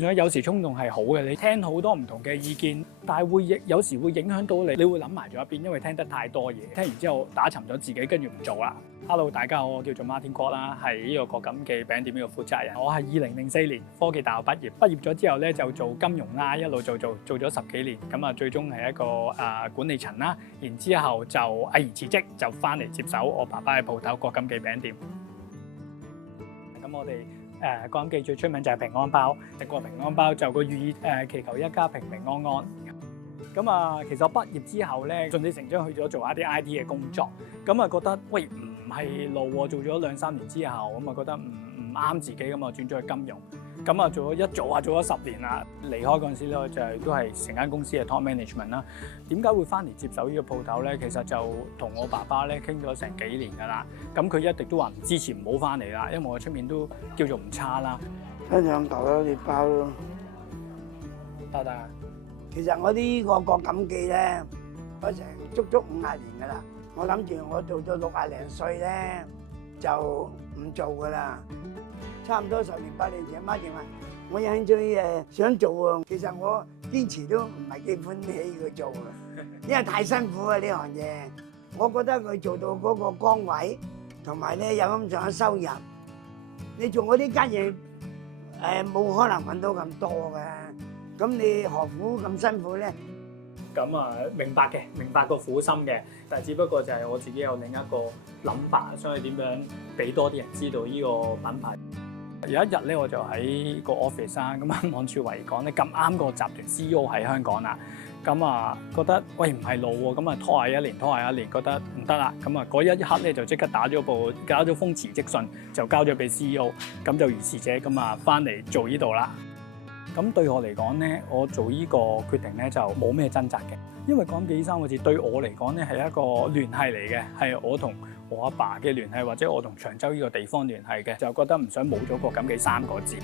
有時衝動係好嘅，你聽好多唔同嘅意見，但係有時會影響到你，你會諗埋咗一邊，因為聽得太多嘢，聽完之後打沉咗自己，跟住唔做啦。Hello， 大家好，我叫做 Martin Kwok 啦，係呢個郭錦記餅店呢個負責人。我係2004年科技大學畢業，畢業咗之後咧就做金融啦，一路做咗10幾年，咁啊最終係一個管理層啦，然之後就毅然辭職，就翻嚟接手我爸爸嘅鋪頭郭錦記餅店。咁我哋郭錦記最出名就係平安包，食過平安包就個寓意祈求一家平平安安。咁其實我畢業之後咧，順理成章去咗做一啲 IT 嘅工作，咁啊覺得喂唔係路喎，做咗2-3年之後，咁啊覺得唔啱自己，咁啊轉咗去金融，咁啊做咗10年啦。離開嗰陣時咧，就都係成間公司嘅 top management 啦。點解會翻嚟接手呢個鋪頭咧？其實就同我爸爸咧傾咗成幾年㗎啦。咁佢一直都話唔支持，唔好翻嚟啦，因為我出面都叫做唔差啦。分享豆咯，你包咯。得。其實我呢個郭錦記咧，我成足50年㗎啦。我諗住我做到60零歲咧就唔做㗎啦。差唔多10年8年前，媽咪話我有興趣想做喎。其實我堅持都唔係幾歡喜佢做嘅，因為太辛苦啊呢行嘢。我覺得佢做到嗰個崗位，同埋咧有咁上下收入，你做我呢間嘢冇可能揾到咁多嘅。咁你何苦咁辛苦咧？咁明白個苦心嘅，但係只不過就係我自己有另一個諗法，想去點樣俾多啲人知道呢個品牌。有一日咧，我就喺個 office 啦，咁望住維港咧，咁啱個集團 CEO 喺香港啦，咁覺得喂唔係路喎，咁拖下一年，覺得唔得啦，咁嗰一刻咧就即刻打咗封辭職信，就交咗俾 CEO， 咁就如是者咁翻嚟做呢度啦。咁對我嚟講咧，我做呢個決定咧就冇咩掙扎嘅，因為講幾3個字對我嚟講咧係一個聯繫嚟嘅，係我同我阿爸嘅聯繫，或者我同長洲呢個地方聯繫嘅，就覺得唔想冇咗郭錦記3個字。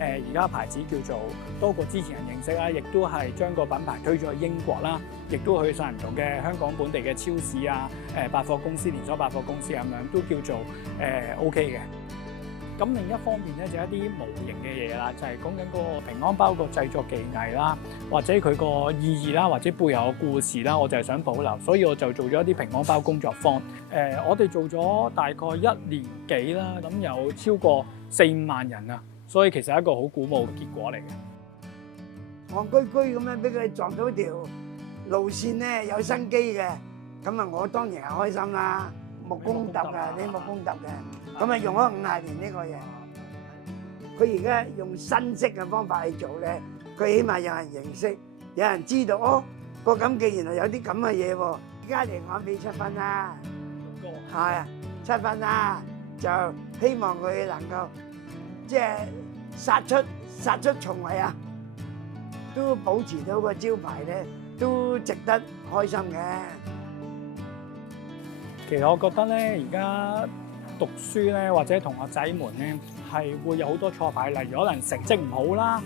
而家牌子叫做多過之前人認識啦，亦都係將個品牌推咗去英國啦，亦都去晒唔同嘅香港本地嘅超市啊、百貨公司、連鎖百貨公司咁樣，都叫做OK 嘅。咁另一方面咧，就一啲無形嘅嘢啦，就係講緊個平安包個製作技藝啦，或者佢個意義啦，或者背後嘅故事啦，我就係想保留，所以我就做咗一啲平安包工作坊。我哋做咗大概1年幾啦，咁有超過4-5萬人啊，所以其實係一個好鼓舞嘅結果嚟嘅。戇居居咁樣俾佢撞到條路線咧，有生機嘅，咁我當然係開心啦。木工揼嘅，啲木工揼嘅，咁用咗50年呢個嘢。佢而家用新式嘅方法去做咧，佢起碼有人認識，有人知道哦。郭錦記原來有啲咁嘅嘢喎。而家嚟講俾7分啦，係7分啦，就希望佢能夠即係殺出重圍啊，都保持到個招牌咧，都值得開心嘅。其實我覺得咧，而家讀書咧，或者同學仔們咧，係會有好多挫敗，例如可能成績唔好啦，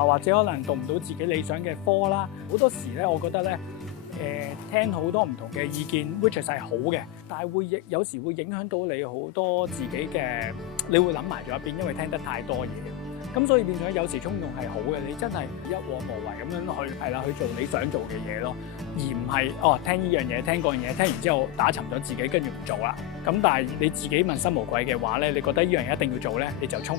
或者可能讀唔到自己理想嘅科啦。好多時咧，我覺得咧，聽好多唔同嘅意見 ，which 係好嘅，但係有時會影響到你好多自己嘅，你會諗埋咗一邊，因為聽得太多嘢。咁所以變咗有時衝動係好嘅，你真係一往無為咁樣去做你想做嘅嘢咯，而唔係聽呢樣嘢，聽嗰樣嘢，聽完之後打沉咗自己，跟住唔做啦。咁但係你自己問心無愧嘅話咧，你覺得呢樣嘢一定要做咧，你就衝。